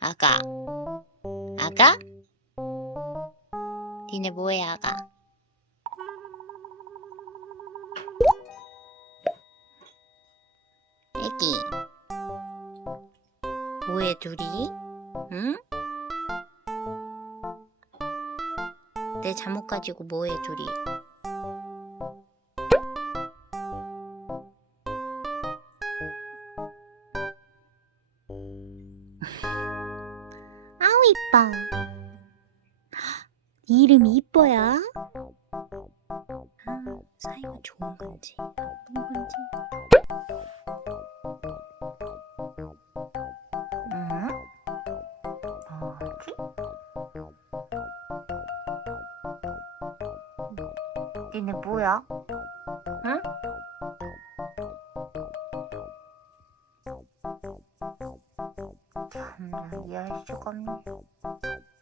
아가. 아가? 니네 뭐해, 아가? 애기. 뭐해, 둘이? 응? 내 잠옷 가지고 뭐해, 둘이? 이뻐. 네 이름이 이뻐야. 아, 사이가 좋은 건지 나쁜 건지. 응? 뭐지? 니네 뭐야? 응? 참나 이해할 수가 없네.